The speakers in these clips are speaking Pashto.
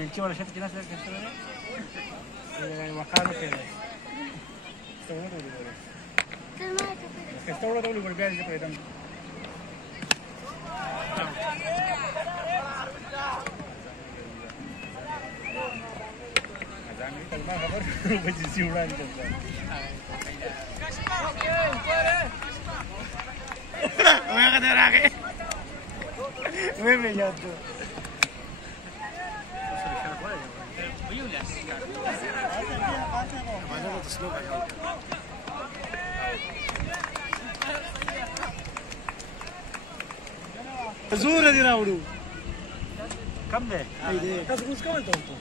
بيلچه ولا شفت ناس كده مكانه كده que está ahora doble golpear ese predam azami kalma khabar bajisi si udan karta मैं कदर आ गए मैं भी जाता हूँ زور دي راوړو کم ده اې تاسو اوس کوم ته وته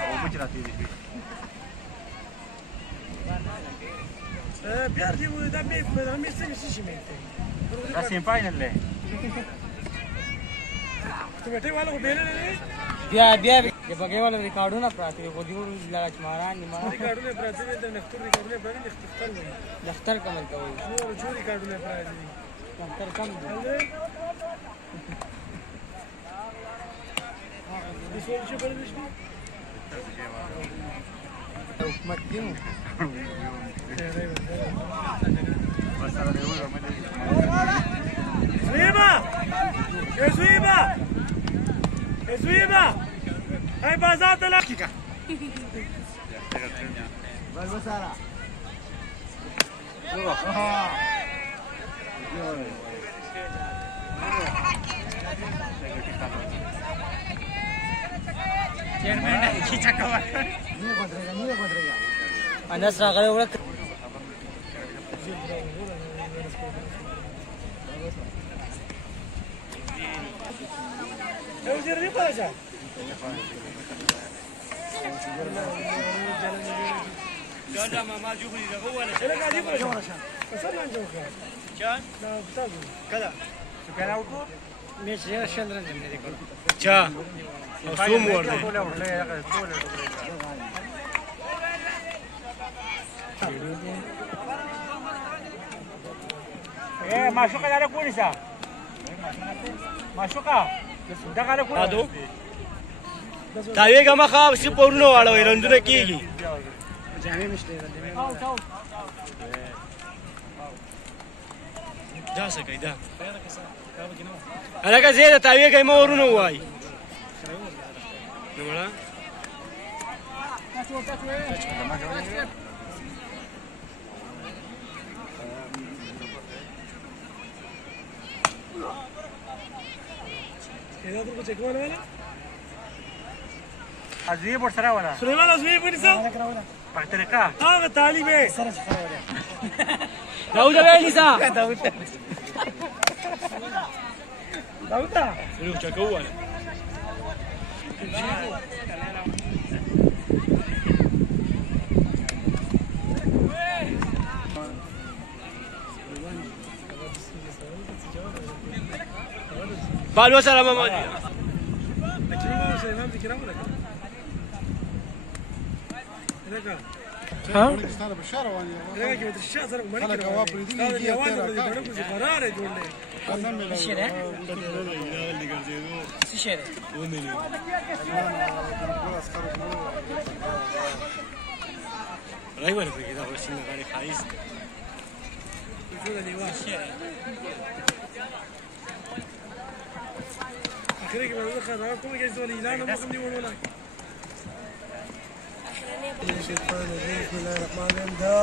او مجراتي دي بيار دي ودا مې څنګه شي مې دا سیم فاینل له ته بیٹھے والو بیل نه بیا چې بګې والو ریکارډونه پراته وي دیو لاچ ماران نه ما ریکارډونه پراته وي د نختور ریکارډونه پراته دفتر کمل کوي جو ریکارډونه پراته دي دفتر کم دي بسول چې بل نشي حکومت دیو زويبة هاي بازات الحقيقة بالبسارة Anas raga urat Eugenio Paja. Jangan mama jubli dah. Oh, ada. Ada kali pun. Pasal mana jauh? Jangan. Nah, betul. Kada. Sekarang aku. Match dia Chandran jam ni dekor. Cha. Zoom war deh. masuk ke dalam kulit sah. Masuk ah. Dah kalau kulit. Aduh. Tapi kamu kau si porno walau iron tu nak kiki. Jangan mesti. Tahu tahu. Dah sekai dah. Ada kan saya tapi kamu porno wai. Nampak? Ini tu kucing mana? Azmi bersara mana? Sulaiman Azmi pun isa? Pakai reka? Ah, betali be. Daud ada Elisa? Daud. Daud dah? Suruh cakap awal. Balu salam mama. Kira saya nama kira apa lagi? Ada ها؟ استنى بالشارع واني راجع بالشارع صار مريض هذا جواب بريدي يجي يترى كذا قرار يقول لي الشارع اللي قال زيدو الشارع ومني راي ولا في كذا وش اللي غادي خايس يقول لي واش الشارع اخرك ما دخل كل جاي زولي لا انا ما خمني ولا بسم الله الرحمن الرحيم دا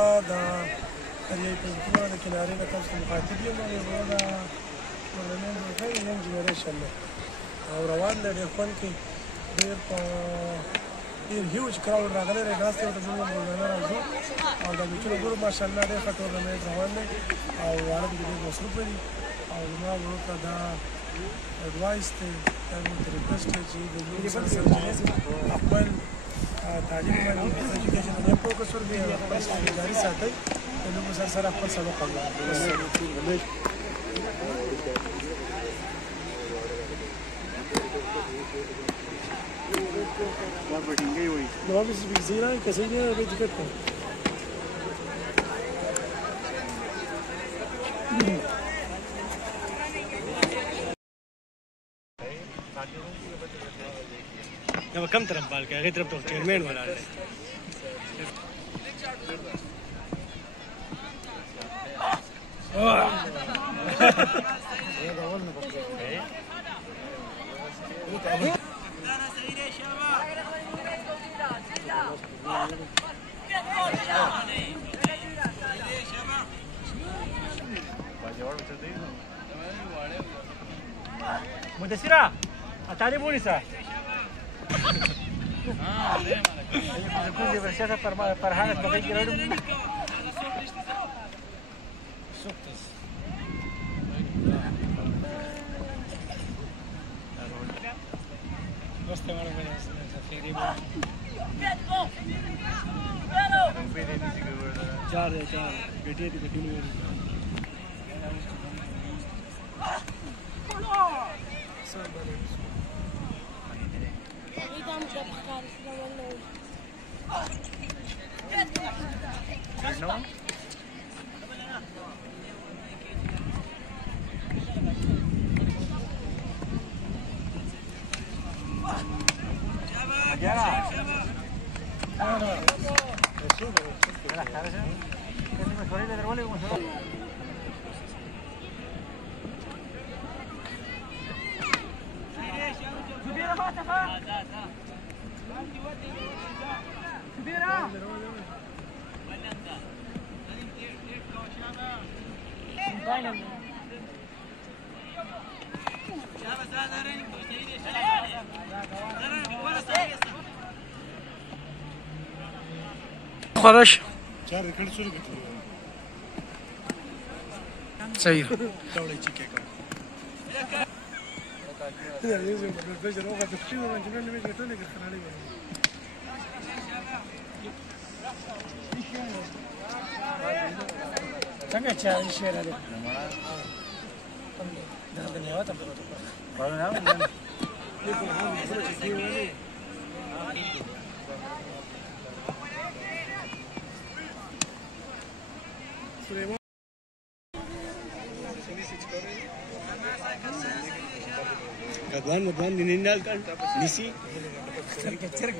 هذه الكلمة كناري لكم مخاطب يوم ولا من الخير من جنريشن او روان له خون کې ډېر هیوج کراود راغلی دی ناست یو د زموږ مولانا راځو او دا میچونه ګورو ماشاءالله ډېر ښه ټورنمنټ روان دی او واړه پکې ډېر مصروف دي او زما ورور ته دا اډوایس دی دا مې ته ریکویسټ دی چې د نور خپل تعلیم باندې ایجوکیشن باندې فوکس ورکړي او خپل جاري ساتي د نو سره سره خپل سبق وکړي لا بټینګي وي نو به زیرا کسې نه به ټیکټ کوي دا کم طرف بال کې هغه طرف ته چیرمن ولاړ دی مدثرة التعليم ونساء كل برشاتها فرحانة بقيت يرون سكتس بس تمام خيري चार बेटे थी बेटी में خلاص صحيح څنګه چا شي راځي دا د نیو ته په Gadwan ninindal kan nisi. Cerk cerk.